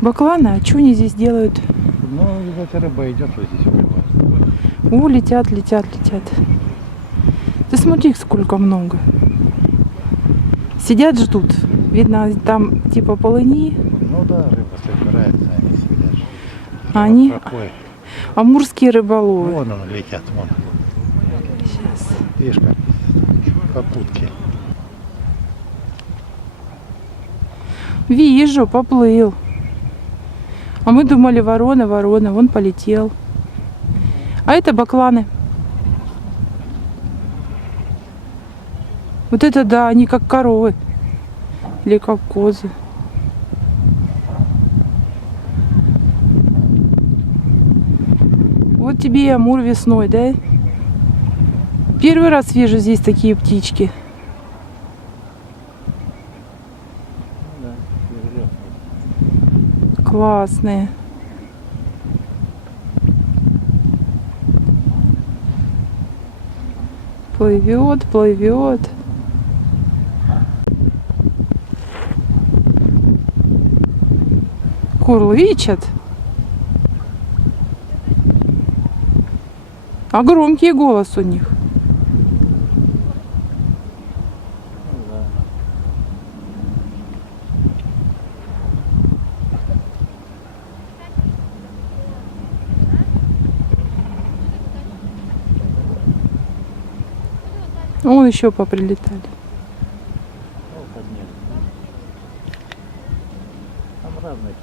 Бакланы? А что они здесь делают? Ну, видать, рыба идет, вот здесь рыба. О, летят, летят, летят. Ты смотри, сколько много. Сидят, ждут. Видно, там типа полыни. Ну да, рыба собирается, они сидят. А они Проходит. амурские рыболовы. Вон он летят, вон. Сейчас. Видишь, как попутки. Вижу, поплыл. А мы думали, ворона, ворона. Вон полетел. А это бакланы. Вот это да, они как коровы. Или как козы. Вот тебе и амур весной, да? Первый раз вижу здесь такие птички. Классные. Плывет, плывет. Курлычат. А громкий голос у них. Вон еще поприлетали. Там разные.